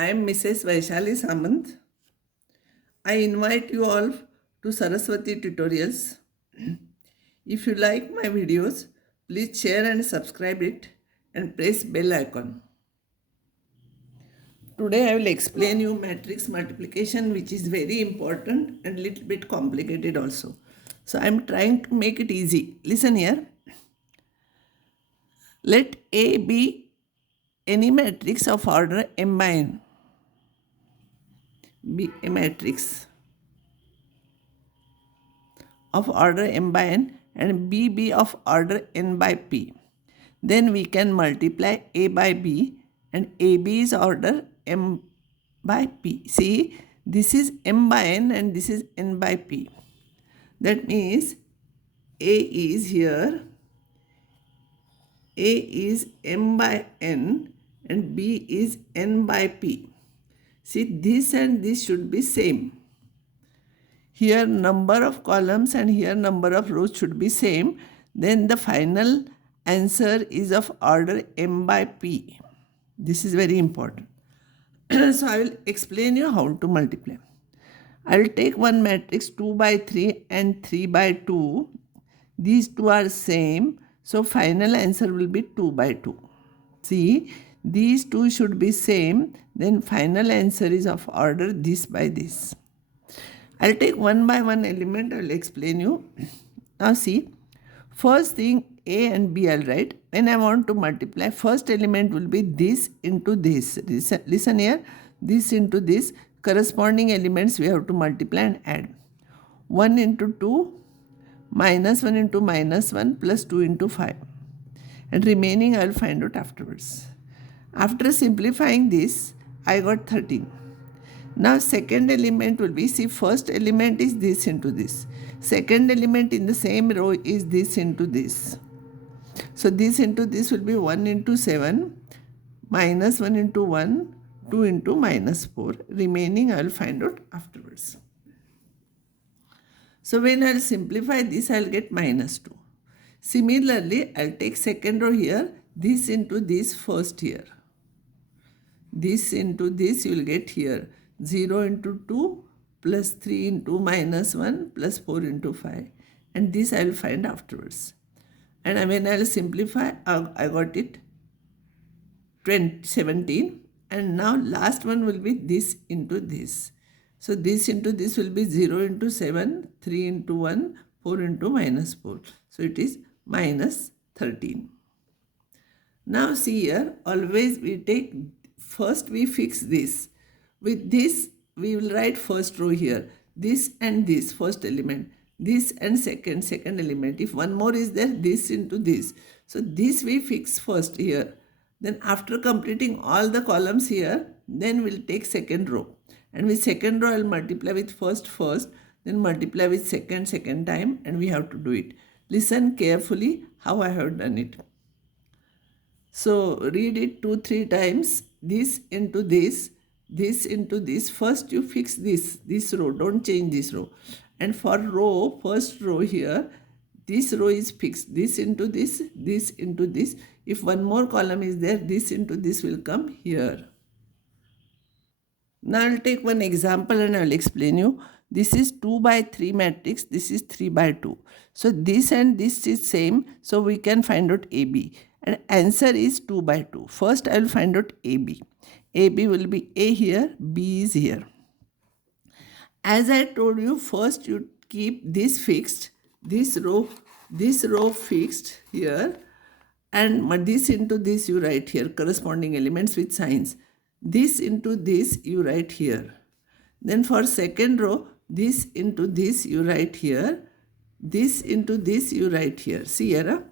I am Mrs. Vaishali Samant. I invite you all to Saraswati Tutorials. If you like my videos, please share and subscribe it and press bell icon. Today I will explain you matrix multiplication, which is very important and little bit complicated also. So I am trying to make it easy. Listen here. Let A be any matrix of order m by n. Be a matrix of order m by n and b be of order n by p. Then we can multiply a by b and ab is order m by p. See, this is m by n and this is n by p. That means a is here, a is m by n and b is n by p. See, this and this should be same. Here number of columns and here number of rows should be same. Then the final answer is of order m by p. This is very important. So I will explain you how to multiply. I will take one matrix 2 by 3 and 3 by 2. These two are same. So final answer will be 2 by 2. See, these two should be same. Then final answer is of order this by this. I'll take one by one element. I'll explain you. Now see, first thing A and B I'll write. When I want to multiply, first element will be this into this. Listen here, this into this. Corresponding elements we have to multiply and add. 1 into 2, minus 1 into minus 1, plus 2 into 5. And remaining I will find out afterwards. After simplifying this, I got 13. Now second element will be, see, first element is this into this. Second element in the same row is this into this. So this into this will be 1 into 7, minus 1 into 1, 2 into minus 4. Remaining I will find out afterwards. So when I will simplify this, I will get minus 2. Similarly, I will take second row here, this into this first here. This into this you will get here. 0 into 2 plus 3 into minus 1 plus 4 into 5. And this I will find afterwards. And when I will simplify, I got it 17. And now last one will be this into this. So this into this will be 0 into 7, 3 into 1, 4 into minus 4. So it is minus 13. Now see here, always we take, first we fix this. With this, we will write first row here. This and this, first element. This and second element. If one more is there, this into this. So this we fix first here. Then after completing all the columns here, then we'll take second row. And with second row, I'll multiply with first, then multiply with second time, and we have to do it. Listen carefully how I have done it. So read it 2-3 times. This into this into this. First you fix this row, don't change this row. And for row, first row here, this row is fixed. This into this into this. If one more column is there, this into this will come here. Now I'll take one example and I'll explain you. This is 2 by 3 matrix. This is 3 by 2. So this and this is same. So we can find out AB. And answer is 2 by 2. First I will find out AB. AB will be A here, B is here. As I told you, first you keep this fixed, this row fixed here, and this into this you write here, corresponding elements with signs. This into this you write here. Then for second row, this into this you write here, this into this you write here. See here,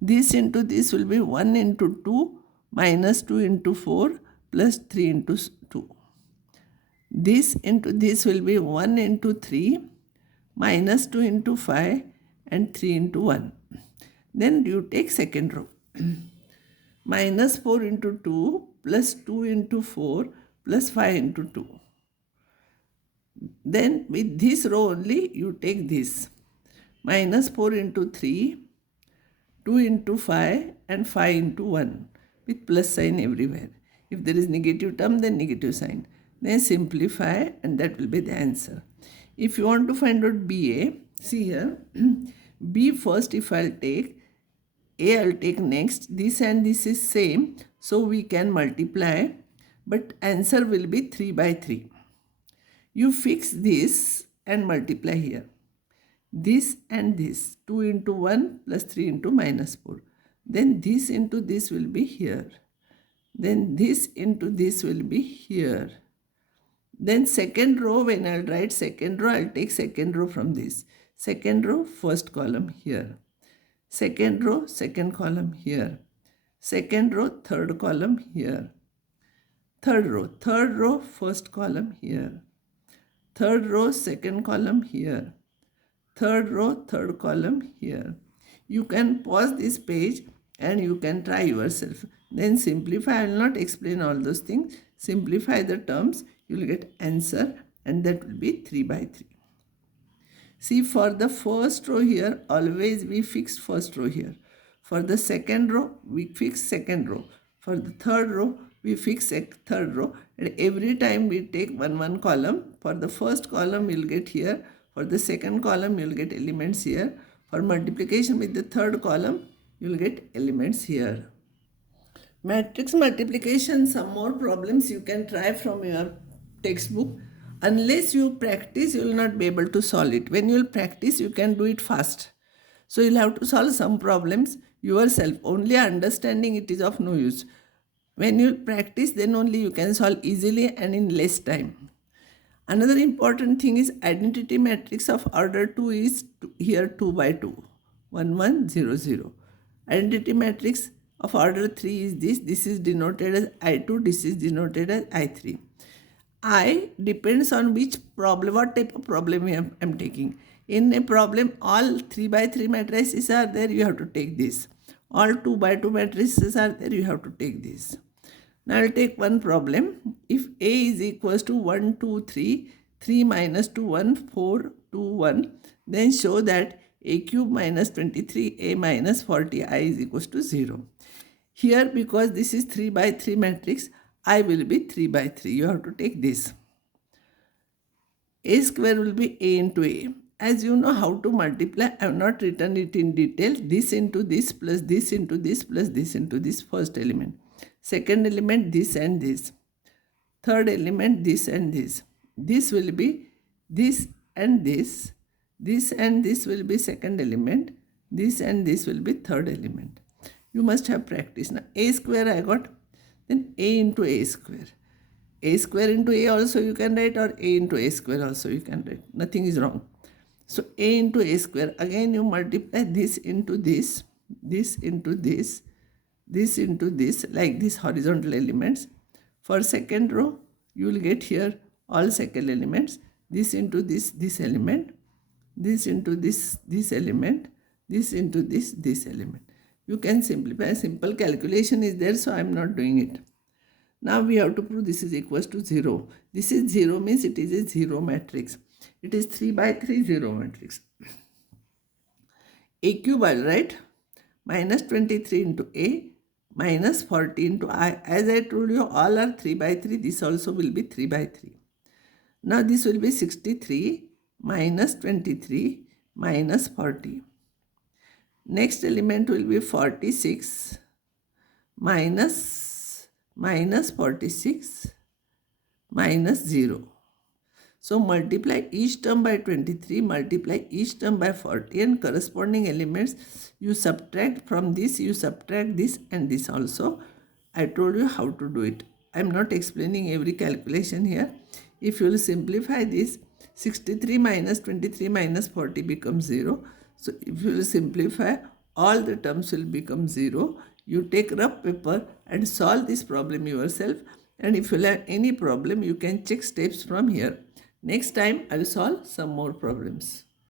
this into this will be 1 into 2 minus 2 into 4 plus 3 into 2. This into this will be 1 into 3 minus 2 into 5 and 3 into 1. Then you take second row. Minus 4 into 2 plus 2 into 4 plus 5 into 2. Then with this row only you take this. Minus 4 into 3, 2 into 5 and 5 into 1 with plus sign everywhere. If there is negative term, then negative sign. Then simplify, and that will be the answer. If you want to find out BA, see here, B first if I'll take, A I'll take next, this and this is same, so we can multiply, but answer will be 3 by 3. You fix this and multiply here. This and this, 2 into 1 plus 3 into minus 4. Then this into this will be here. Then this into this will be here. Then second row, when I'll write second row, I'll take second row from this. Second row, first column here. Second row, second column here. Second row, third column here. Third row, first column here. Third row, second column here. Third row, third column here. You can pause this page and you can try yourself. Then simplify. I will not explain all those things. Simplify the terms. You will get answer, and that will be 3 by 3. See, for the first row here, always we fixed first row here. For the second row, we fix second row. For the third row, we fix third row. And every time we take one column. For the first column, we will get here. For the second column, you will get elements here. For multiplication with the third column, you will get elements here. Matrix multiplication, some more problems you can try from your textbook. Unless you practice, you will not be able to solve it. When you will practice, you can do it fast. So you will have to solve some problems yourself. Only understanding it is of no use. When you practice, then only you can solve easily and in less time. Another important thing is identity matrix of order 2 is here 2 by 2. 1, 1, 0, 0. Identity matrix of order 3 is this. This is denoted as I2. This is denoted as I3. I depends on which problem, what type of problem I am taking. In a problem, all 3 by 3 matrices are there, you have to take this. All 2 by 2 matrices are there, you have to take this. Now I will take one problem. If A is equals to 1, 2, 3, 3 minus 2, 1, 4, 2, 1, then show that A cube minus 23, A minus 40, I is equals to 0. Here, because this is 3 by 3 matrix, I will be 3 by 3. You have to take this. A square will be A into A. As you know how to multiply, I have not written it in detail. This into this plus this into this plus this into this, first element. Second element, this and this. Third element, this and this. This will be this and this. This and this will be second element. This and this will be third element. You must have practice. Now A square I got. Then A into A square. A square into A also you can write, or A into A square also you can write. Nothing is wrong. So A into A square. Again you multiply this into this into this into this, like this horizontal elements. For second row, you will get here all second elements. This into this element. This into this element. This into this element. You can simplify. Simple calculation is there, so I am not doing it. Now we have to prove this is equals to 0. This is 0 means it is a 0 matrix. It is 3 by 3 0 matrix. A cube I will write minus 23 into A minus 40 into I. As I told you, all are 3 by 3. This also will be 3 by 3. Now this will be 63 minus 23 minus 40. Next element will be 46 minus 46 minus 0. So multiply each term by 23, multiply each term by 40, and corresponding elements you subtract from this, you subtract this and this also. I told you how to do it. I am not explaining every calculation here. If you will simplify this, 63 minus 23 minus 40 becomes 0. So if you will simplify, all the terms will become 0. You take rough paper and solve this problem yourself. And if you have any problem, you can check steps from here. Next time, I will solve some more problems.